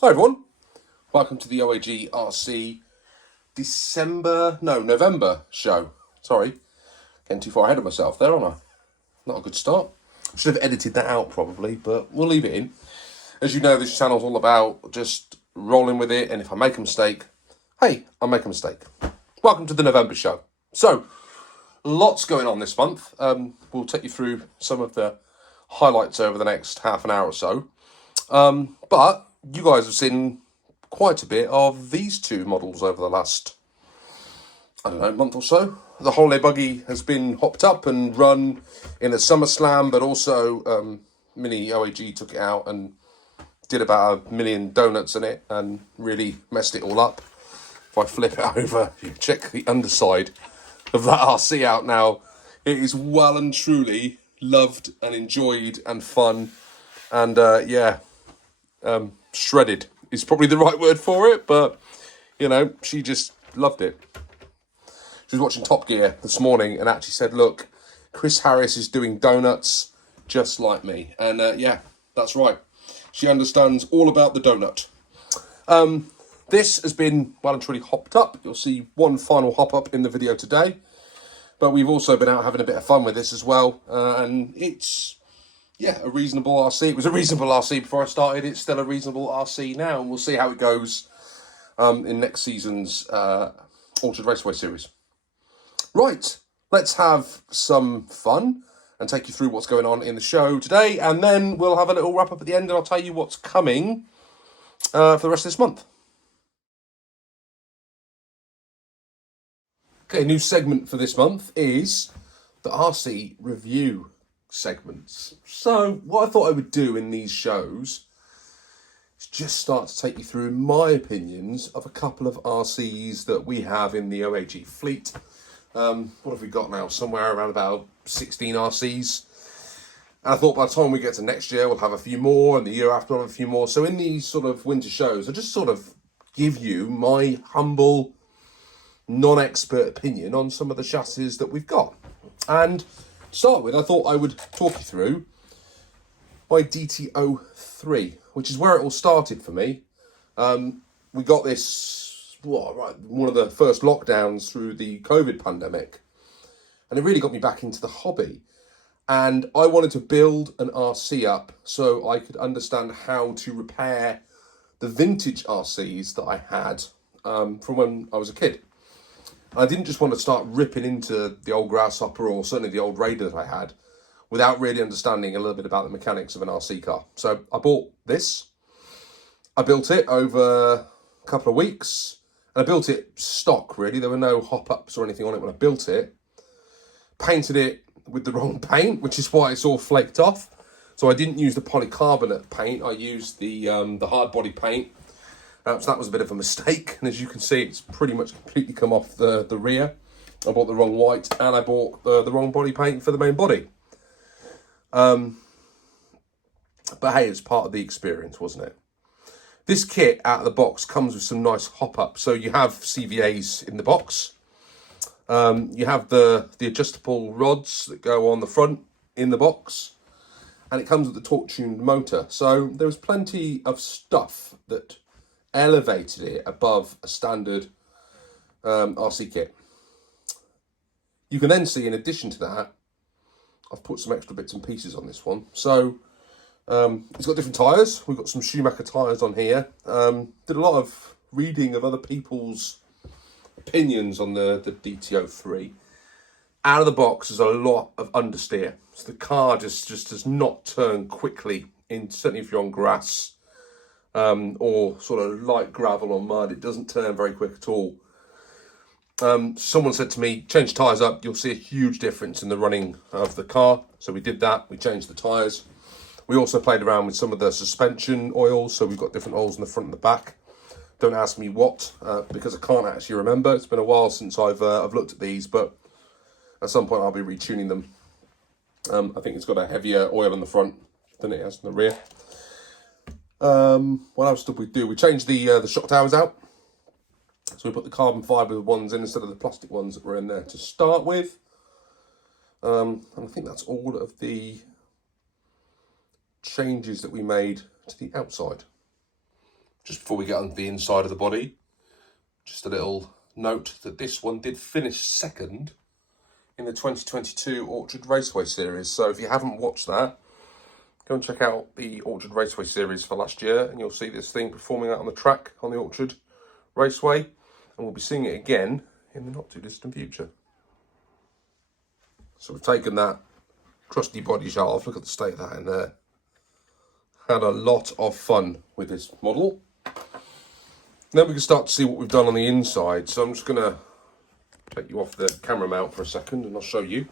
Hi everyone, welcome to the OAG RC November show. Sorry, getting too far ahead of myself there, aren't I? Not a good start. Should have edited that out probably, but we'll leave it in. As you know, this channel's all about just rolling with it, and if I make a mistake, hey, I'll make a mistake. Welcome to the November show. So, lots going on this month. We'll take you through some of the highlights over the next half an hour or so. But you guys have seen quite a bit of these two models over the last, month or so. The holiday buggy has been hopped up and run in a SummerSlam, but also Mini OAG took it out and did about 1 million donuts in it and really messed it all up. If I flip it over, you check the underside of that RC out now. It is well and truly loved and enjoyed and fun. And shredded is probably the right word for it, but she just loved it. She was watching Top Gear this morning and actually said, look, Chris Harris is doing donuts just like me. And that's right. She understands all about the donut. This has been well and truly hopped up. You'll see one final hop up in the video today, but we've also been out having a bit of fun with this as well. And it's a reasonable RC. It was a reasonable RC before I started. It's still a reasonable RC now, and we'll see how it goes in next season's Orchard Raceway series. Right, let's have some fun and take you through what's going on in the show today, and then we'll have a little wrap up at the end, and I'll tell you what's coming for the rest of this month. Okay, new segment for this month is the RC review segments. So what I thought I would do in these shows is just start to take you through my opinions of a couple of RCs that we have in the OAG fleet. What have we got now? Somewhere around about 16 RCs. And I thought by the time we get to next year, we'll have a few more, and the year after, we'll have a few more. So in these sort of winter shows, I just sort of give you my humble, non-expert opinion on some of the chassis that we've got. And to start with, I thought I would talk you through my DT03, which is where it all started for me. We got this, one of the first lockdowns through the COVID pandemic, and it really got me back into the hobby. And I wanted to build an RC up so I could understand how to repair the vintage RCs that I had from when I was a kid. I didn't just want to start ripping into the old Grasshopper or certainly the old Raider that I had without really understanding a little bit about the mechanics of an RC car. So I bought this. I built it over a couple of weeks. And I built it stock, really. There were no hop-ups or anything on it when I built it. Painted it with the wrong paint, which is why it's all flaked off. So I didn't use the polycarbonate paint. I used the hard body paint. So that was a bit of a mistake. And as you can see, it's pretty much completely come off the rear. I bought the wrong white, and I bought the wrong body paint for the main body. But hey, it's part of the experience, wasn't it? This kit out of the box comes with some nice hop-ups. So you have CVAs in the box. You have the adjustable rods that go on the front in the box. And it comes with the torque-tuned motor. So there was plenty of stuff that elevated it above a standard RC kit. You can then see, in addition to that, I've put some extra bits and pieces on this one. So it's got different tyres. We've got some Schumacher tyres on here. Did a lot of reading of other people's opinions on the DT03. Out of the box, there's a lot of understeer. So the car just does not turn quickly, certainly if you're on grass or sort of light gravel or mud. It doesn't turn very quick at all. Someone said to me, change tyres up, you'll see a huge difference in the running of the car. So we did that. We changed the tyres. We also played around with some of the suspension oils, so we've got different oils in the front and the back. Don't ask me what, because I can't actually remember. It's been a while since I've looked at these, but at some point I'll be retuning them. I think it's got a heavier oil in the front than it has in the rear. What else did we do? We changed the shock towers out. So we put the carbon fibre ones in instead of the plastic ones that were in there to start with. And I think that's all of the changes that we made to the outside. Just before we get on the inside of the body, just a little note that this one did finish second in the 2022 Orchard Raceway series. So if you haven't watched that, go and check out the Orchard Raceway series for last year, and you'll see this thing performing out on the track on the Orchard Raceway, and we'll be seeing it again in the not too distant future. So we've taken that crusty body shell off. Look at the state of that in there. Had a lot of fun with this model. Then we can start to see what we've done on the inside. So I'm just going to take you off the camera mount for a second and I'll show you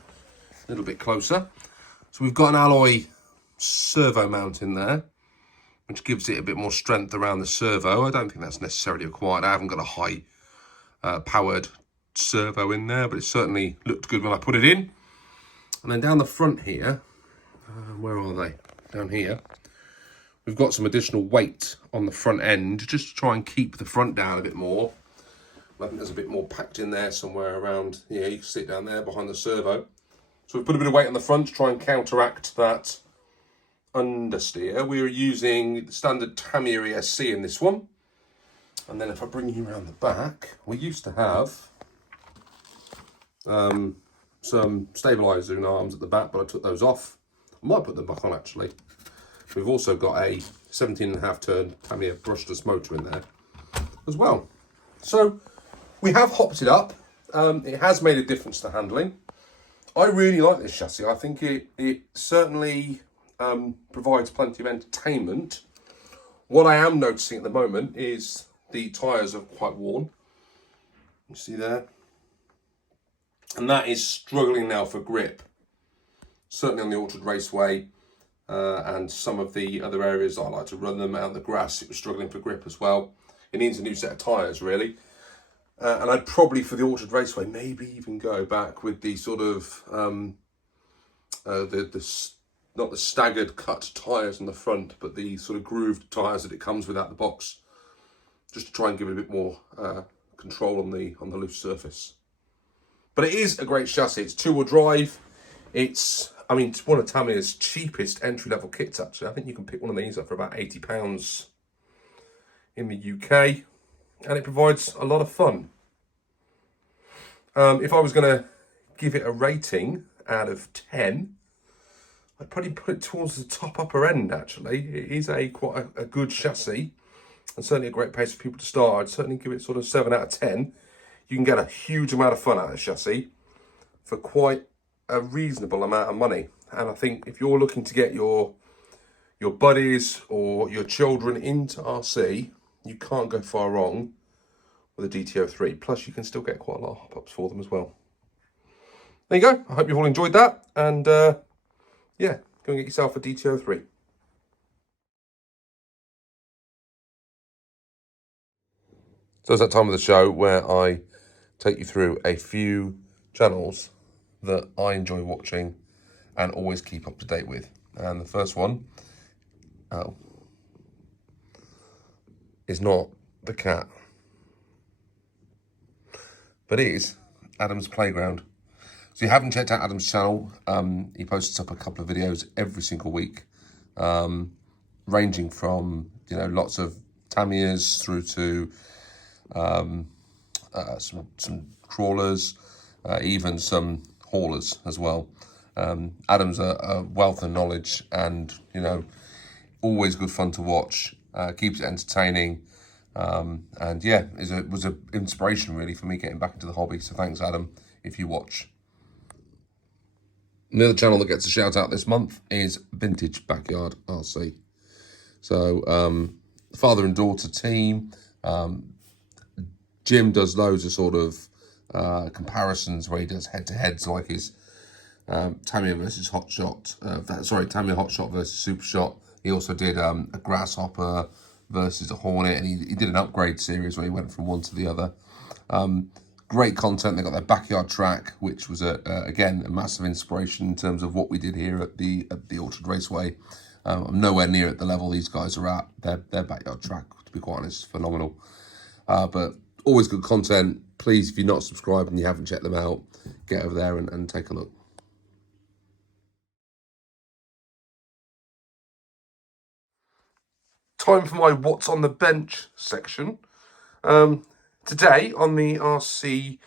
a little bit closer. So we've got an alloy servo mount in there, which gives it a bit more strength around the servo. I don't think that's necessarily required. I haven't got a high powered servo in there, but it certainly looked good when I put it in. And then down the front here, where are they? Down here, we've got some additional weight on the front end, just to try and keep the front down a bit more. I think there's a bit more packed in there somewhere around, yeah, you can see it down there behind the servo. So we've put a bit of weight on the front to try and counteract that understeer. We're using the standard Tamiya ESC in this one. And then if I bring you around the back, we used to have some stabiliser arms at the back, but I took those off. I might put them back on actually. We've also got a 17.5 turn Tamiya brushless motor in there as well. So we have hopped it up. It has made a difference to handling. I really like this chassis. I think it certainly provides plenty of entertainment. What I am noticing at the moment is the tyres are quite worn. You see there? And that is struggling now for grip. Certainly on the Orchard Raceway and some of the other areas I like to run them out on the grass, it was struggling for grip as well. It needs a new set of tyres really. And I'd probably, for the Orchard Raceway, maybe even go back with the sort of, not the staggered cut tyres on the front, but the sort of grooved tyres that it comes with out the box, just to try and give it a bit more control on the loose surface. But it is a great chassis. It's two-wheel drive. It's one of Tamiya's cheapest entry-level kits, actually. I think you can pick one of these up for about £80 in the UK. And it provides a lot of fun. If I was going to give it a rating out of 10, I'd probably put it towards the top upper end, actually. It is quite a good chassis, and certainly a great place for people to start. I'd certainly give it sort of 7 out of 10. You can get a huge amount of fun out of the chassis for quite a reasonable amount of money. And I think if you're looking to get your buddies or your children into RC, you can't go far wrong with a DT03. Plus, you can still get quite a lot of hop-ups for them as well. There you go. I hope you've all enjoyed that. And yeah, go and get yourself a DT03. So it's that time of the show where I take you through a few channels that I enjoy watching and always keep up to date with. And the first one is not the cat, but it is Addam's Playground. So if you haven't checked out Addam's channel, he posts up a couple of videos every single week, ranging from lots of Tamiyas through to some trawlers, even some haulers as well. Addam's a wealth of knowledge, and always good fun to watch. Keeps it entertaining, and yeah, was an inspiration really for me getting back into the hobby. So thanks, Addam, if you watch. The other channel that gets a shout out this month is Vintage Backyard RC. So father and daughter team. Jim does loads of sort of comparisons where he does head-to-heads, like his Tamiya versus Tamiya Hot Shot versus Super Shot. He also did a Grasshopper versus a Hornet, and he did an upgrade series where he went from one to the other. Great content. They got their backyard track, which was again a massive inspiration in terms of what we did here at the Orchard Raceway. I'm nowhere near at the level these guys are at. Their backyard track, to be quite honest, is phenomenal. But always good content. Please, if you're not subscribed and you haven't checked them out, get over there and take a look. time for my What's on the Bench section. Today on the RC,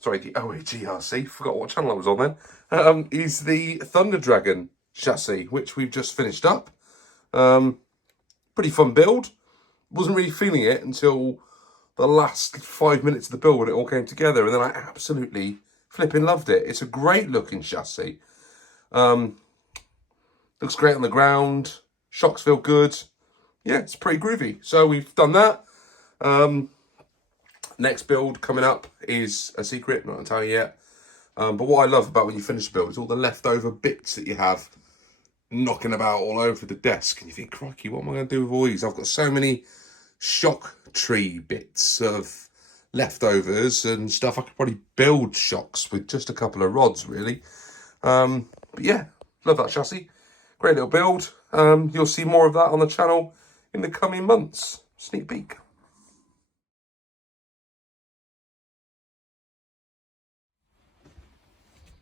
sorry, the OAG RC, forgot what channel I was on then, is the Thunder Dragon chassis, which we've just finished up. Pretty fun build. Wasn't really feeling it until the last 5 minutes of the build when it all came together, and then I absolutely flipping loved it. It's a great looking chassis. Looks great on the ground. Shocks feel good. Yeah, it's pretty groovy. So we've done that. Next build coming up is a secret, not going to tell you yet. But what I love about when you finish a build is all the leftover bits that you have knocking about all over the desk. And you think, crikey, what am I going to do with all these? I've got so many shock tree bits of leftovers and stuff. I could probably build shocks with just a couple of rods, really. But yeah, love that chassis. Great little build. You'll see more of that on the channel in the coming months. Sneak peek.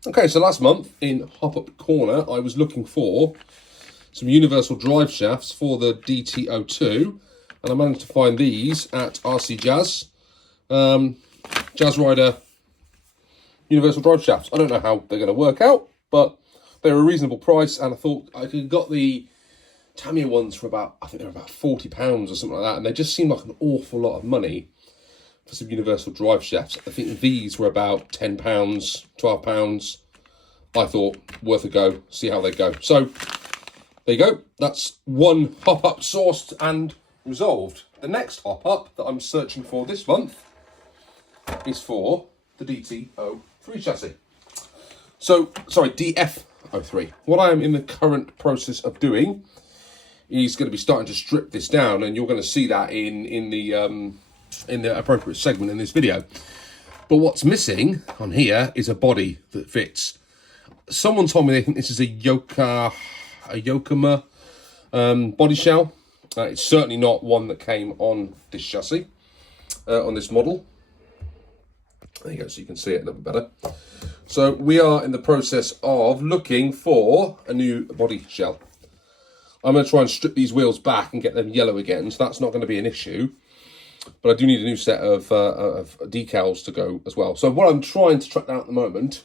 Okay, so last month in Hop Up Corner, I was looking for some universal drive shafts for the DT02, and I managed to find these at RC Jazz. Jazz Rider universal drive shafts. I don't know how they're going to work out, but they're a reasonable price, and I thought I could got the Tamiya ones for about, I think they're about £40 or something like that, and they just seemed like an awful lot of money for some universal drive shafts. I think these were about £10, £12. I thought worth a go, see how they go. So there you go. That's one hop up sourced and resolved. The next hop up that I'm searching for this month is for the DT03 chassis. So, sorry, DF03. What I am in the current process of doing is going to be starting to strip this down, and you're going to see that in the appropriate segment in this video. But what's missing on here is a body that fits. Someone told me they think this is a Yokohama body shell. It's certainly not one that came on this chassis, on this model. There you go, so you can see it a little bit better. So we are in the process of looking for a new body shell. I'm going to try and strip these wheels back and get them yellow again, so that's not going to be an issue. But I do need a new set of decals to go as well. So what I'm trying to track down at the moment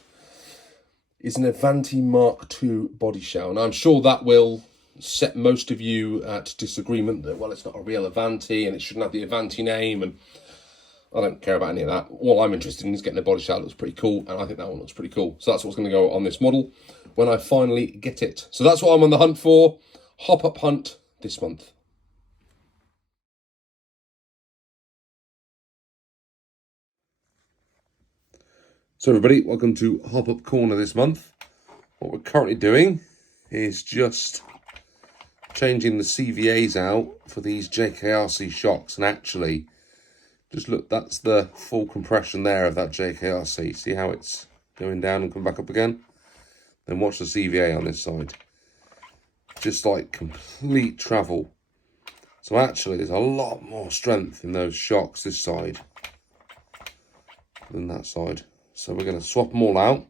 is an Avanti Mark II body shell. Now I'm sure that will set most of you at disagreement that, well, it's not a real Avanti and it shouldn't have the Avanti name, and I don't care about any of that. All I'm interested in is getting a body shell that looks pretty cool, and I think that one looks pretty cool. So that's what's going to go on this model when I finally get it. So that's what I'm on the hunt for. Hop up hunt this month. So everybody, welcome to Hop Up Corner this month. What we're currently doing is just changing the CVAs out for these JKRC Shocks. And actually, just look, that's the full compression there of that JKRC. See how it's going down and come back up again? Then watch the CVA on this side. Just like complete travel. So actually, there's a lot more strength in those shocks this side than that side. So we're going to swap them all out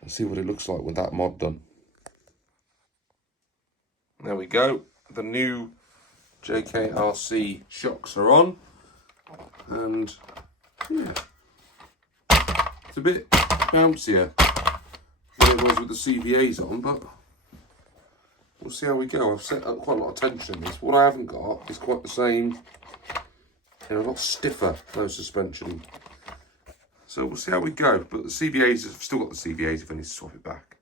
and see what it looks like with that mod done. There we go. The new JKRC shocks are on. And yeah, it's a bit bouncier than it was with the CVAs on, but we'll see how we go. I've set up quite a lot of tension in this. What I haven't got is quite the same, a lot stiffer, those suspension. So we'll see how we go. But the CVAs, I've still got the CVAs if I need to swap it back.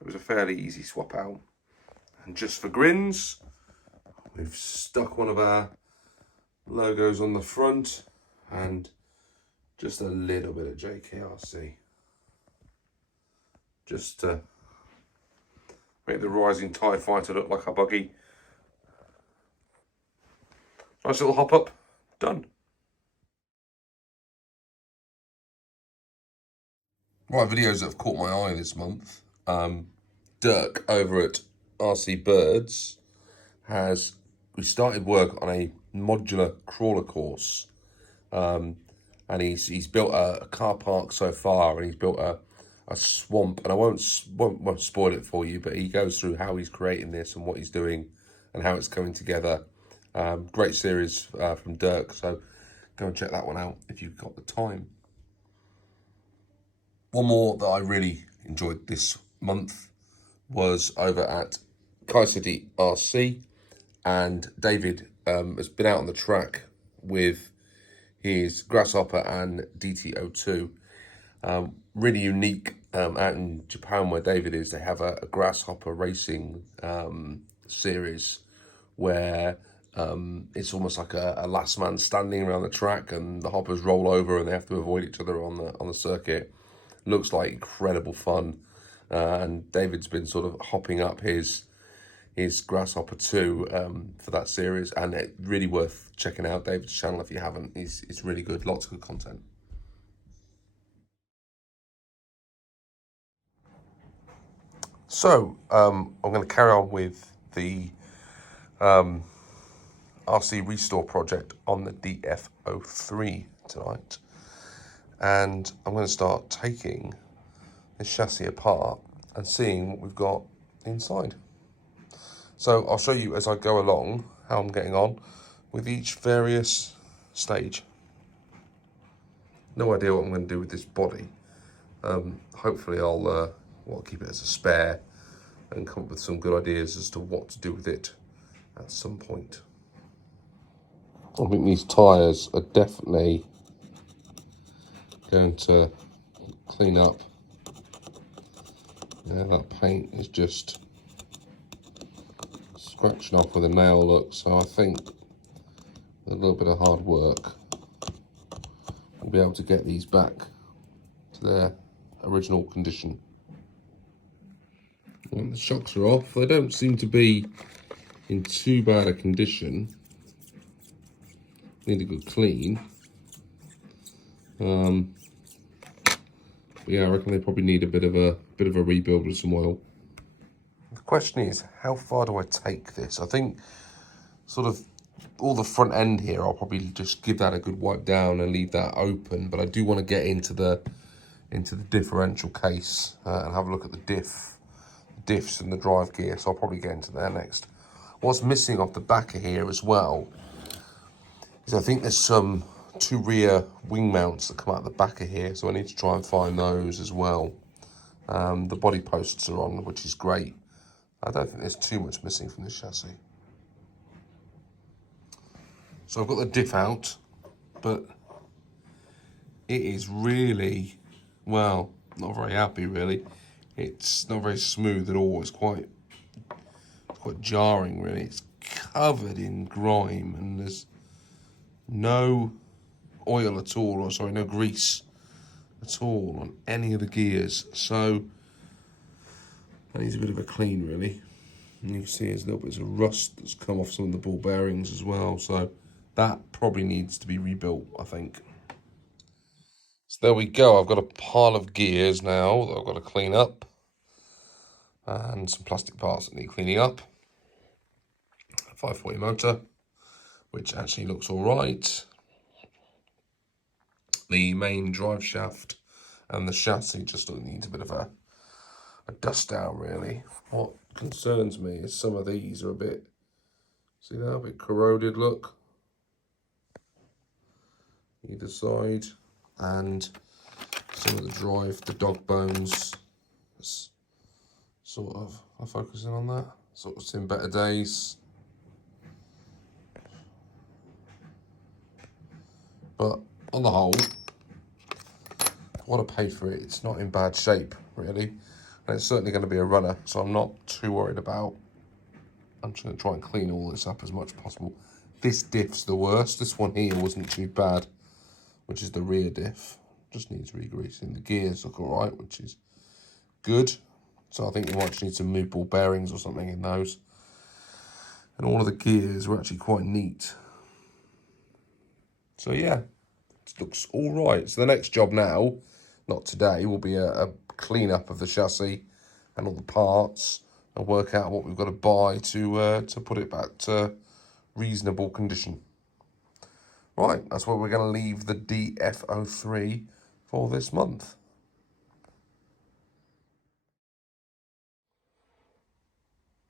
It was a fairly easy swap out. And just for grins, we've stuck one of our logos on the front and just a little bit of JKRC. Just to make the Rising TIE Fighter look like a buggy. Nice little hop up, done. Right, videos that have caught my eye this month. Dirk over at RC Birds we started work on a modular crawler course, and he's built a car park so far, and he's built a swamp, and I won't spoil it for you, but he goes through how he's creating this and what he's doing and how it's coming together. Great series from Dirk, so go and check that one out if you've got the time. One more that I really enjoyed this month was over at JKRC, and David has been out on the track with his Grasshopper and DT02. Really unique out in Japan where David is. They have a Grasshopper racing series where it's almost like a last man standing around the track, and the hoppers roll over and they have to avoid each other on the circuit. Looks like incredible fun, and David's been sort of hopping up his Grasshopper 2 for that series, and it's really worth checking out David's channel if you haven't. It's really good, lots of good content. So I'm going to carry on with the RC Restore project on the DF03 tonight, and I'm going to start taking this chassis apart and seeing what we've got inside. So I'll show you as I go along how I'm getting on with each various stage. No idea what I'm going to do with this body. Hopefully I'll keep it as a spare and come up with some good ideas as to what to do with it at some point. I think these tyres are definitely going to clean up. Yeah, that paint is just scratching off with a nail, look, so I think with a little bit of hard work we'll be able to get these back to their original condition. And the shocks are off. They don't seem to be in too bad a condition. Need a good clean. But yeah, I reckon they probably need a bit of a rebuild with some oil. The question is, how far do I take this? I think sort of all the front end here, I'll probably just give that a good wipe down and leave that open. But I do want to get into the differential case and have a look at the diffs and the drive gear. So I'll probably get into there next. What's missing off the back of here as well is I think there's some 2 rear wing mounts that come out the back of here, so I need to try and find those as well. The body posts are on, which is great. I don't think there's too much missing from this chassis. So I've got the diff out, but it is really, well, not very happy really. It's not very smooth at all. It's quite jarring really. It's covered in grime and there's no oil at all, or sorry, no grease at all on any of the gears. So that needs a bit of a clean really. And you can see there's little bits of rust that's come off some of the ball bearings as well. So that probably needs to be rebuilt, I think. So there we go. I've got a pile of gears now that I've got to clean up. And some plastic parts that need cleaning up. A 540 motor, which actually looks all right. The main drive shaft and the chassis just needs a bit of a dust down really. What concerns me is some of these are a bit, see that, a bit corroded look. Either side, and some of the dog bones, sort of, I'll focus in on that, sort of seen better days. But on the whole, what I paid for it, it's not in bad shape really. And it's certainly going to be a runner, so I'm not too worried about. I'm just going to try and clean all this up as much as possible. This diff's the worst. This one here wasn't too bad, which is the rear diff. Just needs re-greasing. The gears look all right, which is good. So I think you might just need some new ball bearings or something in those. And all of the gears were actually quite neat. So yeah, it looks all right. So the next job now, not today, will be a clean up of the chassis and all the parts and work out what we've got to buy to put it back to reasonable condition. Right, that's where we're going to leave the DF03 for this month.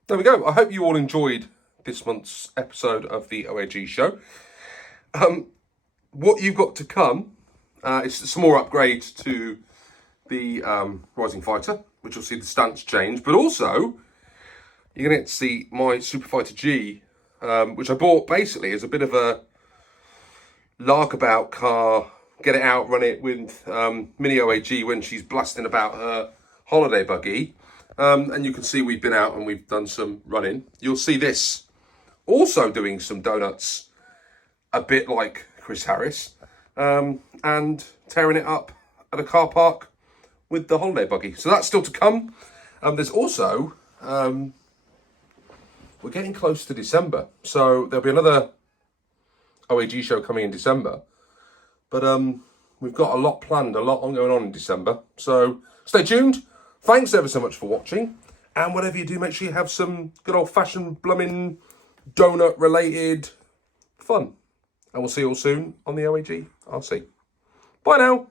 There we go. I hope you all enjoyed this month's episode of the OAG show. What you've got to come is some more upgrades to the Rising Fighter, which will see the stance change, but also you're going to get to see my Super Fighter G, which I bought basically as a bit of a larkabout car, get it out, run it with Mini OAG when she's blasting about her holiday buggy. And you can see we've been out and we've done some running. You'll see this also doing some donuts, a bit like Chris Harris, and tearing it up at a car park with the holiday buggy. So that's still to come. There's also, we're getting close to December, so there'll be another OAG show coming in December. But we've got a lot planned, a lot going on in December. So stay tuned. Thanks ever so much for watching. And whatever you do, make sure you have some good old-fashioned blooming donut-related fun. And we'll see you all soon on the OAG RC. Bye now.